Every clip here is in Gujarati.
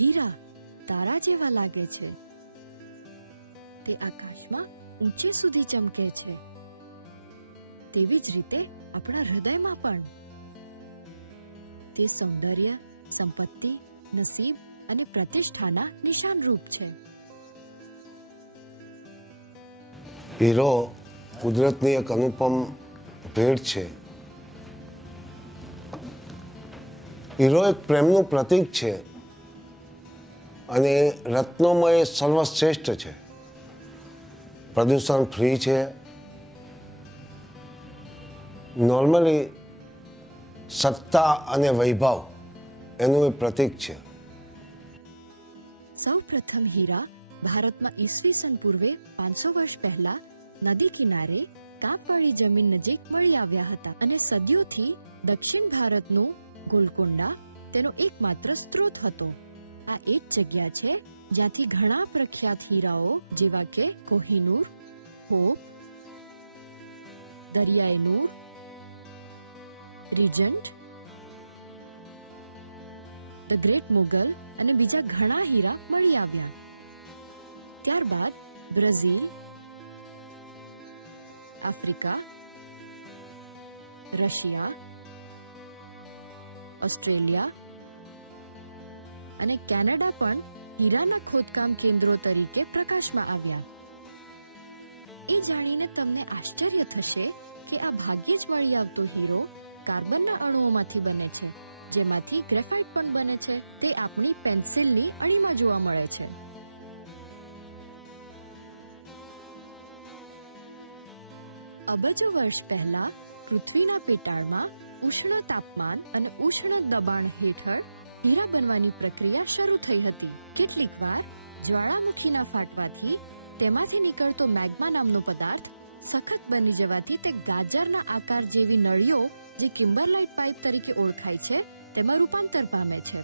હીરા તારા જેવા લાગે છે. તે આકાશમાં ઊંચે સુધી ચમકે છે. તેવી જ રીતે આપણા હૃદયમાં પણ. તે સૌંદર્ય, સંપત્તિ, નસીબ અને પ્રતિષ્ઠાના નિશાન રૂપ છે. હીરો કુદરતની એક અનુપમ ભેટ છે. હીરો એક પ્રેમનું પ્રતીક છે અને રત્નોમાં એ સર્વશ્રેષ્ઠ છે. પ્રદૂષણ ફ્રી છે. નોર્મલી સત્તા અને વૈભવ એનું એ પ્રતીક છે. સૌ પ્રથમ હીરા ભારતમાં ઈસવીસન પૂર્વે 500 વર્ષ પહેલા નદી કિનારે કાંપવાળી જમીન નજીક મળી આવ્યા હતા અને સદીઓથી દક્ષિણ ભારતનું ગોલકોંડા તેનો એકમાત્ર સ્ત્રોત હતો. આ એ જ જગ્યા છે જ્યાંથી ઘણા પ્રખ્યાત હીરાઓ જેવા કે કોહિનૂર, હોપ, દરિયાઈ નૂર, રીજન્ટ, ધ ગ્રેટ મોગલ અને બીજા ઘણા હીરા મળી આવ્યા. ત્યારબાદ બ્રાઝિલ, આફ્રિકા, રશિયા, ઓસ્ટ્રેલિયા અને કેનેડા પણ હીરાના ખોદકામ કેન્દ્રો તરીકે પ્રકાશમાં આવ્યા. એ જાણીને તમને આશ્ચર્ય થશે કે આ ભાગ્યે જ મળી આવતો હીરો કાર્બનના અણુઓમાંથી બને છે, જેમાંથી ગ્રેફાઇટ પણ બને છે. તે આપણી પેન્સિલની અણીમાં જોવા મળે છે. અબજો વર્ષ પહેલા પૃથ્વીના પેટાળમાં ઉષ્ણ તાપમાન અને ઉષ્ણ દબાણ હેઠળ હીરા બનવાની પ્રક્રિયા શરૂ થઈ હતી. કેટલીક વાર જ્વાળામુખીના ફાટવાથી તેમાંથી નીકળતો મેગ્મા નામનો પદાર્થ સખત બની જવાથી તે ગાજરના આકાર જેવી નળીઓ, જે કિમ્બરલાઇટ પાઇપ તરીકે ઓળખાય છે, તેમાં રૂપાંતર પામે છે.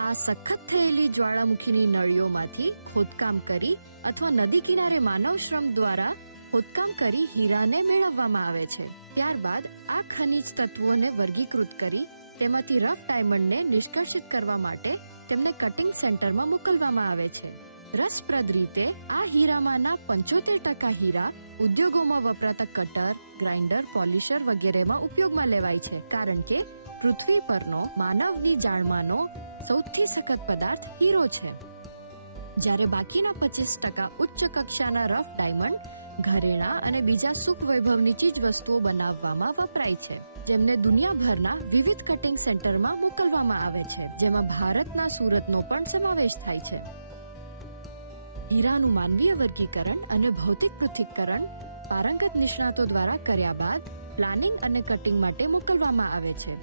આ સખત થયેલી જ્વાળામુખીની નળીઓમાંથી ખોદકામ કરી અથવા નદી કિનારે માનવ શ્રમ દ્વારા ખોદકામ કરી હીરાને મેળવવામાં આવે છે. ત્યારબાદ આ ખનિજ તત્વોને વર્ગીકૃત કરી તેમાંથી રફ ડાયમંડને નિષ્કર્ષિત કરવા માટે તેમને કટિંગ સેન્ટરમાં મોકલવામાં આવે છે. રસપ્રદ રીતે આ હીરામાંના 75% હીરા ઉદ્યોગોમાં વપરાતા કટર, ગ્રાઇન્ડર, પોલિશર વગેરેમાં ઉપયોગમાં લેવાય છે, કારણ કે પૃથ્વી પરનો માનવની જાળમાંનો સૌથી સખત પદાર્થ હીરો છે. જ્યારે બાકીના 25% ઉચ્ચ કક્ષાના રફ ડાયમંડ, ઘરેણાં અને બીજા સુખ વૈભવની ચીજ વસ્તુઓ બનાવવામાં વપરાય છે, જેમને દુનિયાભરના વિવિધ કટિંગ સેન્ટરમાં મોકલવામાં આવે છે, જેમાં ભારતના સુરતનો પણ સમાવેશ થાય છે. હીરાનું માનવીય વર્ગીકરણ અને ભૌતિક પૃથ્થકરણ પારંગત નિષ્ણાતો દ્વારા કર્યા બાદ પ્લાનિંગ અને કટિંગ માટે મોકલવામાં આવે છે.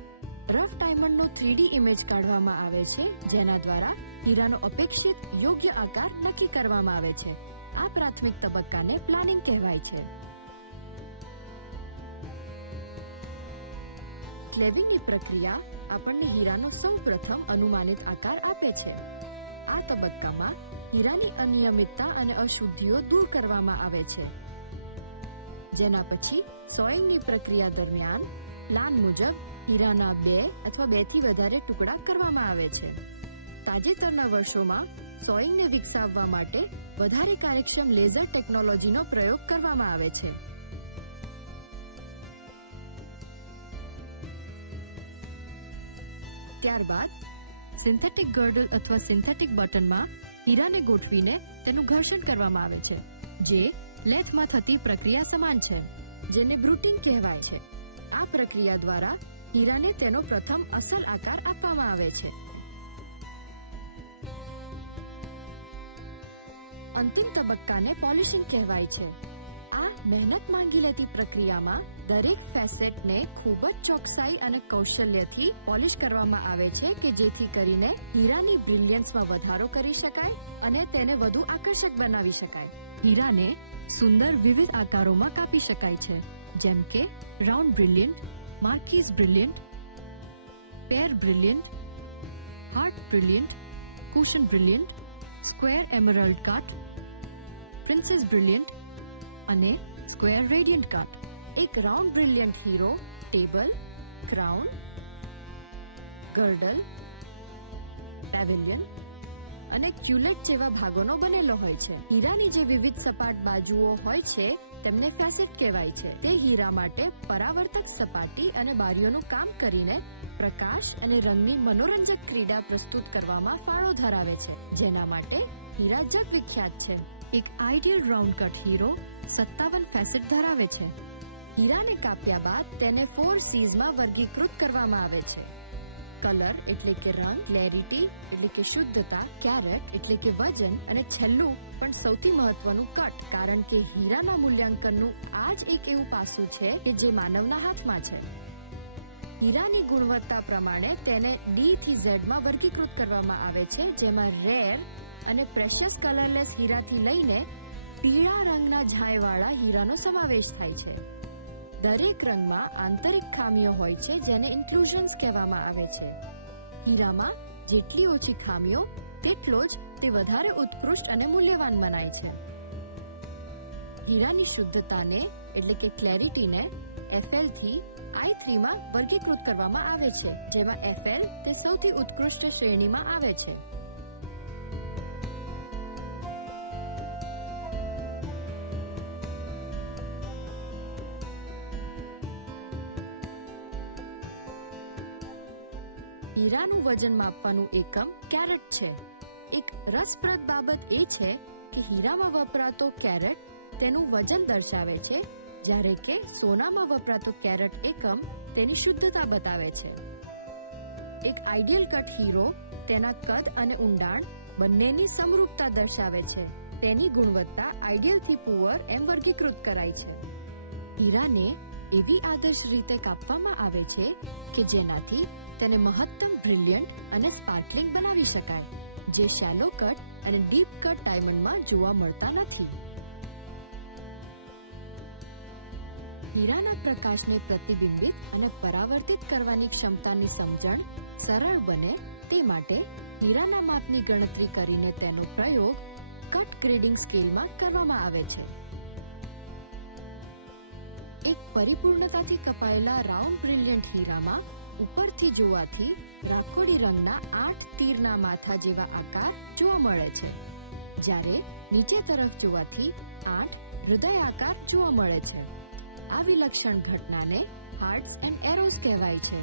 રફ ડાયમંડનો 3D ઇમેજ કાઢવામાં આવે છે, જેના દ્વારા હીરાનો અપેક્ષિત યોગ્ય આકાર નક્કી કરવામાં આવે છે. આ પ્રાથમિક તબક્કાને પ્લાનિંગ કહેવાય છે. ક્લેવિંગની પ્રક્રિયા આપણને હીરાનો સૌપ્રથમ અનુમાનિત આકાર આપે છે. આ તબક્કામાં હીરાની અનિયમિતતા અને અશુદ્ધિઓ દૂર કરવામાં આવે છે, જેના પછી સોઇંગની પ્રક્રિયા દરમિયાન પ્લાન મુજબ હીરાના 2 અથવા 2 થી વધારે ટુકડા કરવામાં આવે છે. તાજેતરના વર્ષોમાં સોઇંગને વિકસાવવા માટે વધારે કાર્યક્ષમ લેઝર ટેકનોલોજીનો પ્રયોગ કરવામાં આવે છે. ત્યારબાદ સિન્થેટિક ગર્ડલ અથવા સિન્થેટિક બટનમાં હીરાને ગોઠવીને તેનું ઘર્ષણ કરવામાં આવે છે, જે લેથમાં થતી પ્રક્રિયા સમાન છે, જેને બ્રુટિંગ કહેવાય છે. આ પ્રક્રિયા દ્વારા હીરાને તેનો પ્રથમ અસલ આકાર આપવામાં આવે છે. અંતિમ તબક્કાને પોલિશિંગ કહેવાય છે. આ મહેનત માંગી લેતી પ્રક્રિયામાં દરેક ફેસેટને ખૂબ જ ચોકસાઈ અને કૌશલ્યથી પોલિશ કરવામાં આવે છે, કે જેથી કરીને હીરાની બ્રિલિયન્સમાં વધારો કરી શકાય અને તેને વધુ આકર્ષક બનાવી શકાય. હીરાને સુંદર વિવિધ આકારોમાં કાપી શકાય છે, જેમ કે round brilliant, marquise brilliant, pear brilliant, heart brilliant, cushion brilliant, square emerald cut, princess brilliant અને સ્ક્વેર રેડિયન્ટ કટ. એક રાઉન્ડ બ્રિલિયન્ટ હીરો ટેબલ, ક્રાઉન, ગર્ડલ, પેવેલિયન અને ક્યુલેટ જેવા ભાગોનો બનેલો હોય છે. હીરાની જે વિવિધ સપાટ બાજુઓ હોય છે તેમને ફેસેટ કહેવાય છે. તે હીરા માટે પરાવર્તક સપાટી અને બારીઓનું કામ કરીને પ્રકાશ અને રંગની મનોરંજક ક્રીડા પ્રસ્તુત કરવામાં ફાળો ધરાવે છે, જેના માટે હીરા જગવિખ્યાત છે. એક ideal round cut hero 57 facet ધરાવે છે. હીરાને કાપ્યા બાદ તેને 4 C's માં વર્ગીકૃત કરવામાં આવે છે. કલર એટલે કે રંગ, ક્લેરિટી એટલે કે શુદ્ધતા, કેરેટ એટલે કે વજન અને છેલ્લું પણ સૌથી મહત્વનું કટ, કારણ કે હીરાના મૂલ્યાંકનનું આ જ એક એવું પાસું છે કે જે માનવના હાથમાં છે. હીરાની ગુણવત્તા પ્રમાણે તેને D થી Z માં વર્ગીકૃત કરવામાં આવે છે, જેમાં રેર અને પ્રેશિયસ કલરલેસ હીરાથી લઈને પીળા રંગના છાયવાળા હીરાનો સમાવેશ થાય છે. દરેક રંગમાં આંતરિક ખામીઓ હોય છે, જેને ઇન્ક્લુઝન્સ કહેવામાં આવે છે. હીરામાં જેટલી ઓછી ખામીઓ તેટલો જ તે વધારે ઉત્કૃષ્ટ અને મૂલ્યવાન મનાય છે. હીરાની શુદ્ધતાને એટલે કે ક્લેરિટીને FL થી I3 માં વર્ગીકૃત કરવામાં આવે છે, જેમાં FL તે સૌથી ઉત્કૃષ્ટ શ્રેણીમાં આવે છે. હીરાનું વજન માપવાનું એકમ કેરેટ છે. એક રસપ્રદ બાબત એ છે કે હીરામાં વપરાતો કેરેટ તેનું વજન દર્શાવે છે, જ્યારે કે સોનામાં વપરાતો કેરેટ એકમ તેની શુદ્ધતા બતાવે છે. એક આઈડિયલ કટ હીરો તેના કદ અને ઊંડાણ બંનેની સમરૂપતા દર્શાવે છે. તેની ગુણવત્તા આઈડિયલ થી પુઅર એમ વર્ગીકૃત કરાય છે. હીરાને એવી આદર્શ રીતે કાપવામાં આવે છે કે જેનાથી તેને મહત્તમ બ્રિલિયન્ટ અને સ્પાર્કલિંગ બનાવી શકાય, જે શેલો કટ અને ડીપ કટ ડાયમંડમાં જોવા મળતા નથી. હીરાના પ્રકાશને પ્રતિબિંબિત અને પરાવર્તિત કરવાની ક્ષમતાની સમજણ સરળ બને તે માટે હીરાના માપની ગણતરી કરીને તેનો પ્રયોગ કટ ગ્રેડિંગ સ્કેલમાં કરવામાં આવે છે. એક પરિપૂર્ણતાથી કપાયેલા રાઉન્ડ બ્રિલિયન્ટ હીરામાં ઉપરથી જોવાથી રાખોડી રંગના 8 તીરના માથા જેવા આકાર જોવા મળે છે, જ્યારે નીચે તરફ જોવાથી 8 હૃદય આકાર જોવા મળે છે. આ વિલક્ષણ ઘટનાને હાર્ટ્સ એન્ડ એરોઝ કહેવાય છે.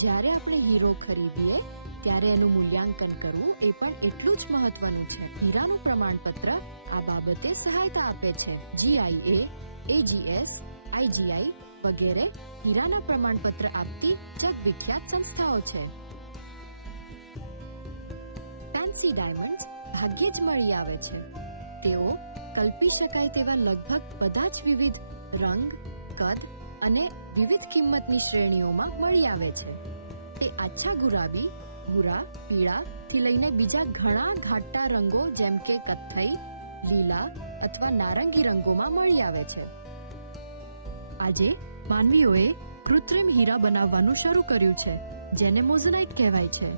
જ્યારે આપણે હીરો ખરીદીએ ત્યારે એનું મૂલ્યાંકન કરવું એ પણ એટલું જ મહત્વનું છે. હીરાનું પ્રમાણપત્ર આ બાબતે સહાયતા આપે છે. GIA, AGS, IGI વગેરે હીરાના પ્રમાણપત્ર આપતી જગવિખ્યાત સંસ્થાઓ છે. ફેન્સી ડાયમંડ્સ ભાગ્યે જ મળી આવે છે. તેઓ કલ્પી શકાય તેવા લગભગ બધા જ વિવિધ રંગ, કદ અને વિવિધ કિંમતની શ્રેણીઓમાં મળી આવે છે. તે આછા ગુલાબી, ભૂરા, પીળા થી લઈને બીજા ઘણા ઘાટા રંગો જેમ કે કથ્થઈ, લીલા અથવા નારંગી રંગોમાં મળી આવે છે. આજે માનવીઓએ કૃત્રિમ હીરા બનાવવાનું શરૂ કર્યું છે, જેને મોઝેનાઇટ કહેવાય છે.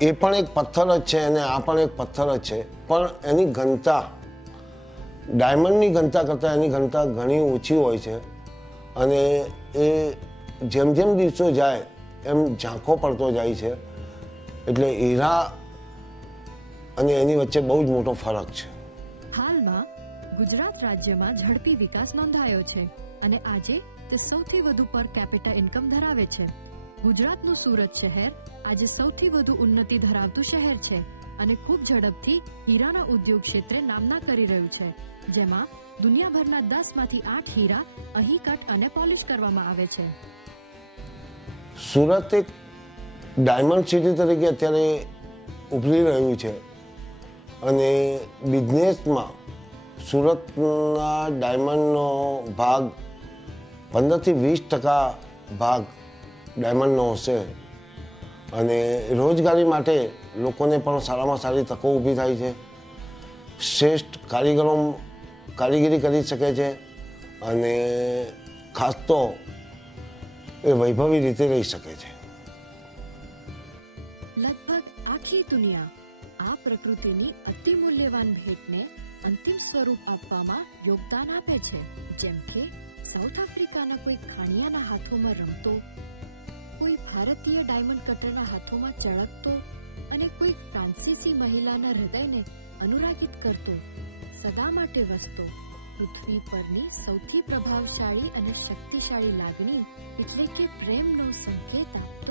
એ પણ એક પથ્થર જ છે અને આ પણ એક પથ્થર જ છે, પણ એની ઘનતા ડાયમંડની ઘનતા કરતાં એની ઘનતા ઘણી ઓછી હોય છે અને એ જેમ જેમ દિવસો જાય એમ ઝાંખો પડતો જાય છે. એટલે હીરા અને એની વચ્ચે બહુ જ મોટો ફરક છે. હાલમાં ગુજરાત રાજ્યમાં ઝડપી વિકાસ નોંધાયો છે અને આજે તે સૌથી વધુ પર કેપિટા ઇન્કમ ધરાવે છે. ગુજરાતનું સુરત શહેર આજે સૌથી વધુ ઉન્નતિ ધરાવતું શહેર છે અને ખૂબ ઝડપથી હીરાના ઉદ્યોગ ક્ષેત્રે નામના કરી રહ્યું છે, જેમાં દુનિયાભરના 10 માંથી 8 હીરા અહીં કટ અને પોલિશ કરવામાં આવે છે. સુરત એક ડાયમંડ સિટી તરીકે અત્યારે ઉભરી રહ્યું છે અને બિઝનેસમાં સુરતના ડાયમંડનો ભાગ 15 થી 20% ભાગ ડાયમંડનો હશે અને રોજગારી માટે લોકોને પણ સારામાં સારી તકો ઊભી થાય છે. શ્રેષ્ઠ કારીગરો કારીગરી કરી શકે છે અને ખાસ તો એ વૈભવી રીતે રહી શકે છે. લગભગ આખી દુનિયા આ પ્રકૃતિની અતિ મૂલ્યવાન ભેટને અંતિમ સ્વરૂપ આપવામાં યોગદાન આપે છે, જેમ કે સાઉથ આફ્રિકાના કોઈ ખાણિયાના હાથોમાં રમતો, કોઈ ભારતીય ડાયમંડ કટરના હાથોમાં ચળકતો અને કોઈ ફ્રાન્સીસી મહિલાના હૃદયને અનુરાગિત કરતો, સદા માટે વસતો, પૃથ્વી પરની સૌથી પ્રભાવશાળી અને શક્તિશાળી લાગણી એટલે કે પ્રેમનો સંકેત આપતો